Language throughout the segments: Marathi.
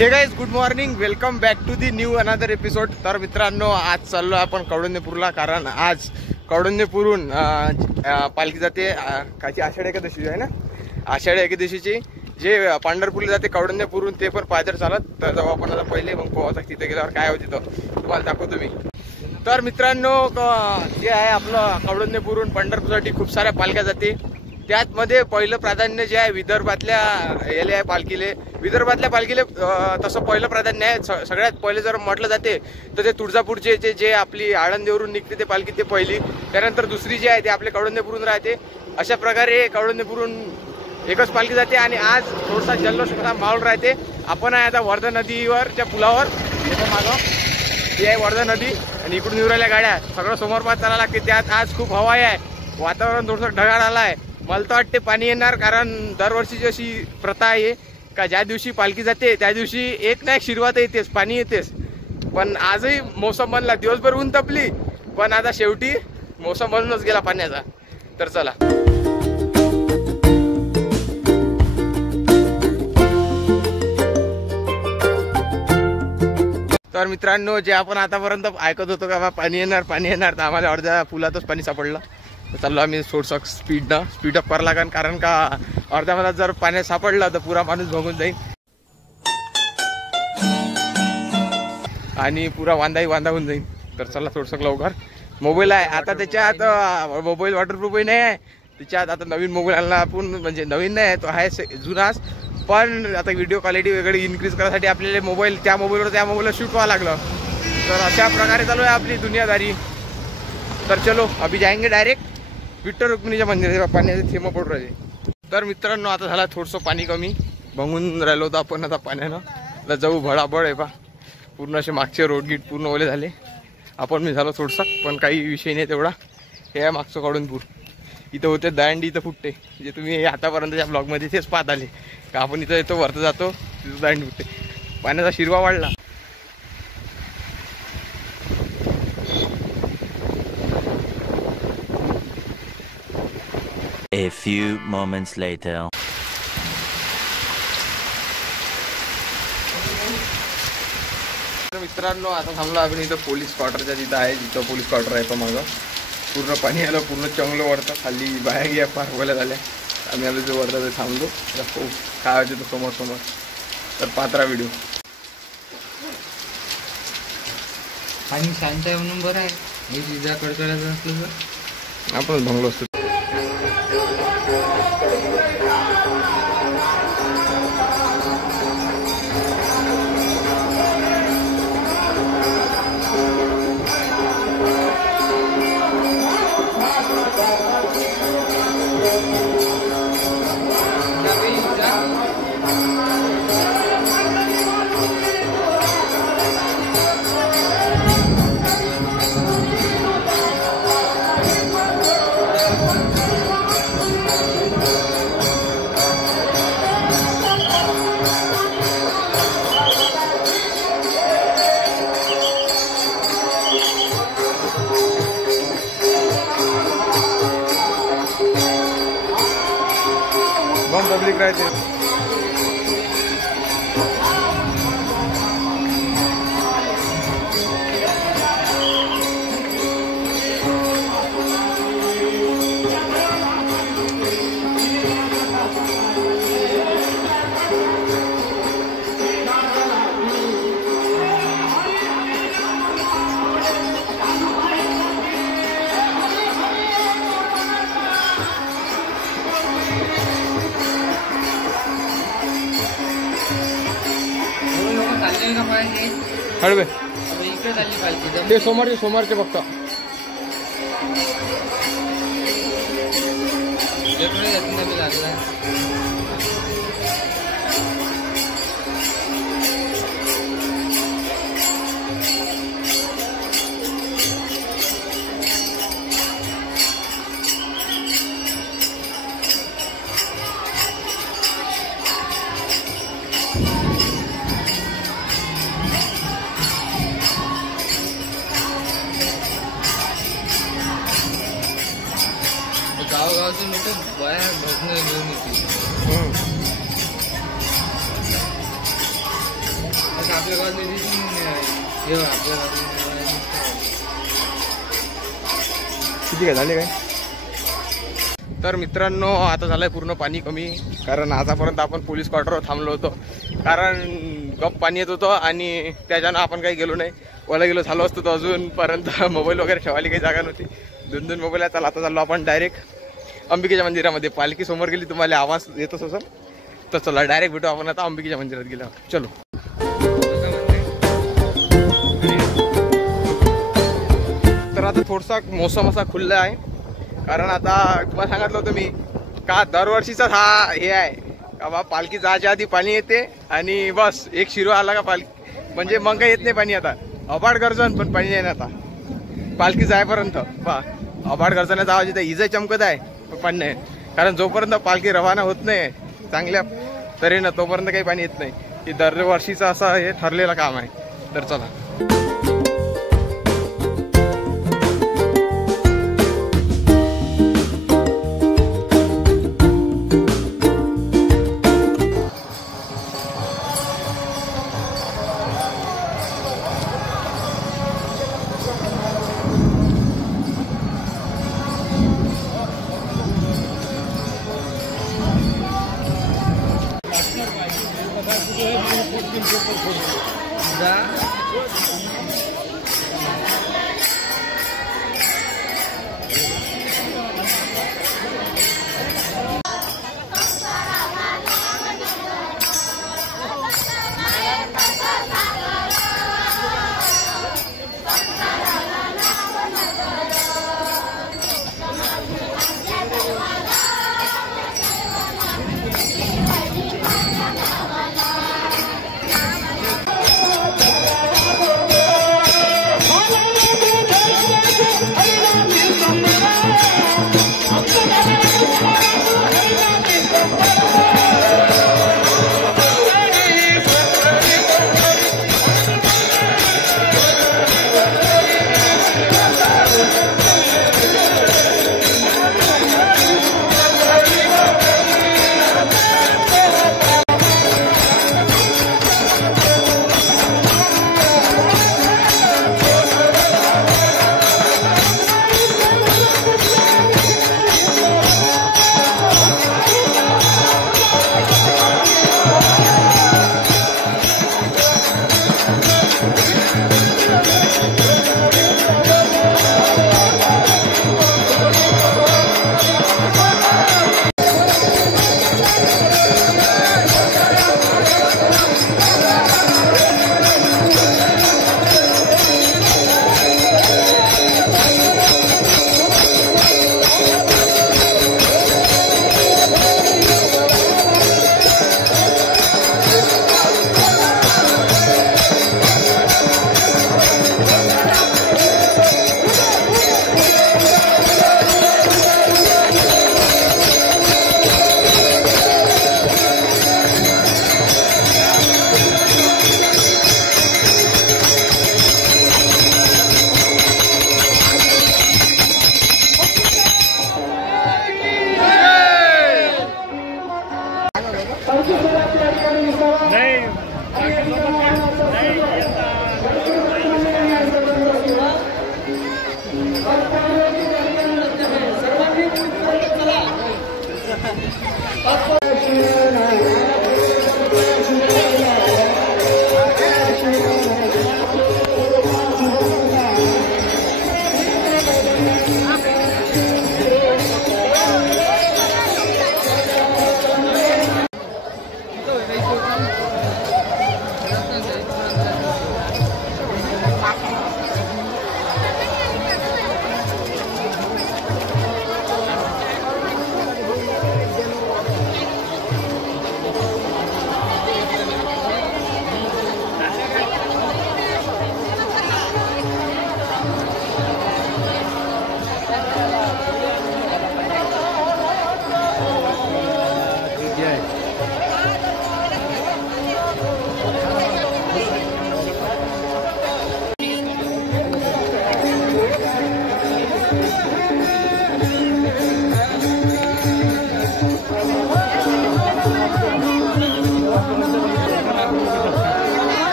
हे guys, good morning, welcome back to the new another episode. तर मित्रांनो, आज चाललो आपण कौंडण्यपूरला, कारण आज कौंडण्यपूरहून पालखी जाते काची आषाढी एकादशी आहे ना, आषाढी एकादशीची जे पंढरपूरला जाते कौंडण्यपूरहून, ते पण पायदळ चालत। तर जाऊ आपण आता पहिले, मग पोहोचा तिथे गेल्यावर काय होते तर तुम्हाला दाखवतो मी। तर मित्रांनो, जे आहे आपलं कौंडण्यपूरहून पंढरपूरसाठी खूप साऱ्या पालख्या जाते। त्यातमध्ये पहिलं प्राधान्य जे आहे विदर्भातल्या याले आहे पालखीले। विदर्भातल्या पालखीले तसं पहिलं प्राधान्य आहे। सगळ्यात पहिले जर म्हटलं जाते तर ते तुळजापूरचे जे आपली आळंदीवरून निघते ते पालखी, ते पहिली। त्यानंतर दुसरी जी आहे ते आपले कौंडण्यपूरहून राहते। अशा प्रकारे कौंडण्यपूरहून एकच पालखी जाते। आणि आज थोडासा जल्लोष माहोल राहते। आपण आहे आता वर्धा नदीवरच्या पुलावर, मागं ती आहे वर्धा नदी आणि इकडून येऊ राहिल्या गाड्या, सगळं समोर पास चालायला लागते। त्यात आज खूप हवा आहे, वातावरण थोडंसं ढगाळ आलं आहे। मला तर वाटते पाणी येणार, कारण दरवर्षीची अशी प्रथा आहे का ज्या दिवशी पालखी जाते त्या दिवशी एक ना एक शिरवात येतेच, पाणी येतेच। पण आजही मोसम बनला, दिवसभर ऊन तपली, पण आता शेवटी मोसम बनूनच गेला पाण्याचा। तर चला, तर मित्रांनो, जे आपण आतापर्यंत ऐकत होतो का पाणी येणार पाणी येणार, तर आम्हाला अर्ध्या पुलातच पाणी सापडलं। चाललो आम्ही थोडंसं स्पीडअप करावं लागेल, कारण का अर्ध्या मला जर पाण्यात सापडलं तर पुरा माणूस भोगून जाईल आणि पुरा वांदा होऊन जाईल। तर चला थोडंसं लवकर। मोबाईल आहे आता त्याच्यात, मोबाईल वॉटरप्रूफही नाही आहे त्याच्यात। आता नवीन मोबाईल आणला आपण, म्हणजे नवीन नाही तो आहे जुनाच, पण आता व्हिडिओ क्वालिटी वगैरे इन्क्रीज करण्यासाठी आपल्याला त्या मोबाईलवर शूट व्हावं लागलं। तर अशा प्रकारे चालू आहे आपली दुनियादारी। तर चलो अभी जाएंगे डायरेक्ट विठ्ठल रुक्मिणीच्या मंदिरात, पाण्याचे थेंब पडून राहिले। तर मित्रांनो, आता झाला थोडंसं पाणी कमी, भंगून राहिलो होतं आपण आता पाण्यानं। आता जाऊ भडाभड आहे, पूर्ण असे मागचे रोडगीट पूर्ण ओले झाले। आपण मी झालो थोडंसं, पण काही विषय नाही तेवढा। हे आहे मागचं कौंडण्यपूर, इथं होते दंडी, इथं फुटते, जे तुम्ही आतापर्यंतच्या ब्लॉगमध्ये तेच पाहत आले का आपण इथं येतो, वरतं जातो, तिथं दंडी फुटते। पाण्याचा शिरवा वाढला। A few moments later. मित्रांनो, आता थांबलो आपण इथं पोलीस क्वार्टरच्या तिथं आहे, जिथं पोलीस क्वार्टर आहे तो मागं। पूर्ण पाणी आलं, पूर्ण चंगलं वरतं, खाली बाहेर घ्या पार बोला झाल्या। आम्ही आलो जो वरता ते थांबलो, काय होते तो समोर। तर पात्रा व्हिडिओ आणि शांत आहे म्हणून बरं आहे, हे जिजा कडकडायचं असलं तर आपण भंगलो असतो। पब्लिक राहते। हळवे इकडे चालली पालखी, ते सोमवारचे फक्त लागला। गावागावचे लोक बाहेर भजनं घेऊन येतील. आपल्या बाजूला हे आपल्या बाजूला किती काय झाले काय. तर मित्रांनो आता झालंय पूर्ण पाणी कमी, कारण आतापर्यंत आपण पोलीस क्वार्टरवर थांबलो होतो, कारण गप पाणी येत होतं आणि त्याच्यानं आपण काही गेलो नाही. ओला गेलो झालो असतो तर अजूनपर्यंत मोबाईल वगैरे ठेवायला काही जागा नव्हती. 2 मोबाईल आहेत. आता चाललो आपण डायरेक्ट अंबिकेच्या मंदिरामध्ये. पालखी समोर गेली, तुम्हाला आवाज येतच असेल, तर चला डायरेक्ट भेटू आपण आता अंबिकेच्या मंदिरात गेल्यावर. चलो. तर आता थोडासा मोसम असा खुल्ला आहे, कारण आता तुम्हाला सांगितलं होतं मी का दरवर्षीचाच हा हे आहे का बा पालखी जायच्या आधी पाणी येते आणि बस एक शिरो आला का पालखी म्हणजे मग काही येत नाही पाणी. आता अबाड गर्जन पण पाणी नाही ना आता पालखी जायपर्यंत. बा अबाड गर्जनाचा आवाज येते, इजा चमकत आहे पण पाणी नाही, कारण जोपर्यंत पालखी रवाना होत नाही चांगल्या तऱ्हेनं तोपर्यंत काही पाणी येत नाही. की दरवर्षीचं असं हे ठरलेलं काम आहे. तर चला.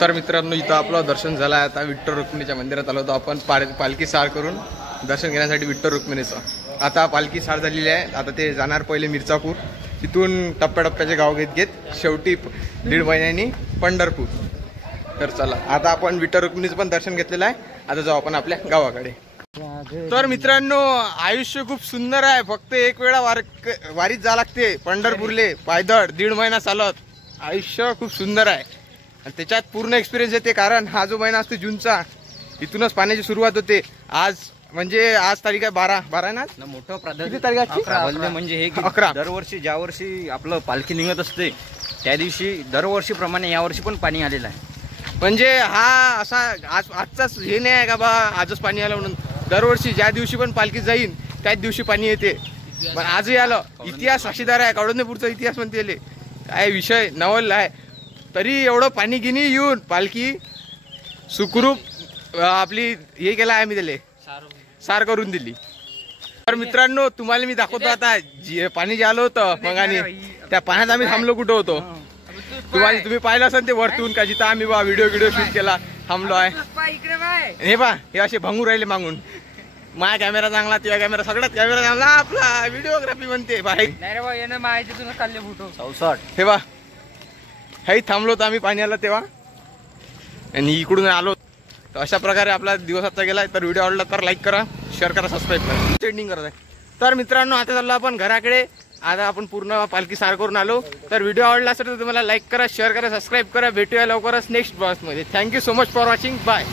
तर मित्रांनो इथं आपलं दर्शन झालं आहे. आता विठ्ठल रुक्मिणीच्या मंदिरात आलो होतो आपण पालखी सार करून दर्शन घेण्यासाठी विठ्ठल रुक्मिणीचं. आता पालखी सार झालेली आहे. आता ते जाणार पहिले मिरचापूर, तिथून टप्प्याटप्प्याचे गाव घेत घेत शेवटी 1.5 महिन्यांनी पंढरपूर. तर चला आता आपण विठ्ठल रुक्मिणीचं पण दर्शन घेतलेलं आहे. आता जाऊ आपण आपल्या गावाकडे. तर मित्रांनो आयुष्य खूप सुंदर आहे. फक्त एक वेळा वारीत जा लागते पंढरपूरले पायदळ 1.5 महिना चालत. आयुष्य खूप सुंदर आहे आणि त्याच्यात पूर्ण एक्सपिरियन्स येते. कारण हा जो महिना असतो जूनचा, इथूनच पाण्याची सुरुवात होते. आज म्हणजे आज तारीख आहे 12 ना मोठं किती तारीख आहे? म्हणजे हे 11. दरवर्षी ज्या वर्षी आपलं पालखी निघत असते त्या दिवशी दरवर्षीप्रमाणे यावर्षी पण पाणी आलेलं आहे. म्हणजे हा असा आजचाच हे नाही आहे का बा आजच पाणी आलं म्हणून. दरवर्षी ज्या दिवशी पण पालखी जाईन त्याच दिवशी पाणी येते. पण आजही आलं. इतिहास साक्षीदार आहे. कौंडण्यपूरचा इतिहास म्हणते काय विषय नवल आहे. तरी एवढं पाणी गिनी येऊन पालखी सुखरूप आपली हे केला आहे. मी त्याला सार करून दिली. तर मित्रांनो तुम्हाला मी दाखवतो आता पाणी जे आलं होतं मग आणि त्या पाण्यात आम्ही थांबलो कुठं होतो तुम्ही पाहिलं असेल ते वरतून का जिथं आम्ही व्हिडिओ शूट केला थांबलो आहे. हे बा हे असे भांगू राहिले मागून. माझा कॅमेरा चांगला, तुझा कॅमेरा सगळ्यात कॅमेरा चांगला, आपला व्हिडिओग्राफी म्हणते भाई. नाही रे बा येणं माहितीतूनच चालले फोटो 64. हे बा हे थांबलो होतो आम्ही पाण्याला तेव्हा आणि इकडून आलो. तर अशा प्रकारे आपला दिवस आजचा गेलाय. तर व्हिडिओ आवडला तर लाईक करा, शेअर करा, सबस्क्राईब करा. ट्रेंडिंग करत आहे. तर मित्रांनो आता चाललो आपण घराकडे. आता आपण पूर्ण पालखी सार करून आलो. तर व्हिडिओ आवडला असेल तर तुम्हाला लाईक करा, शेअर करा, सबस्क्राईब करा. भेटूया लवकरच नेक्स्ट ब्लॉग्समध्ये. Thank you so much for watching. Bye.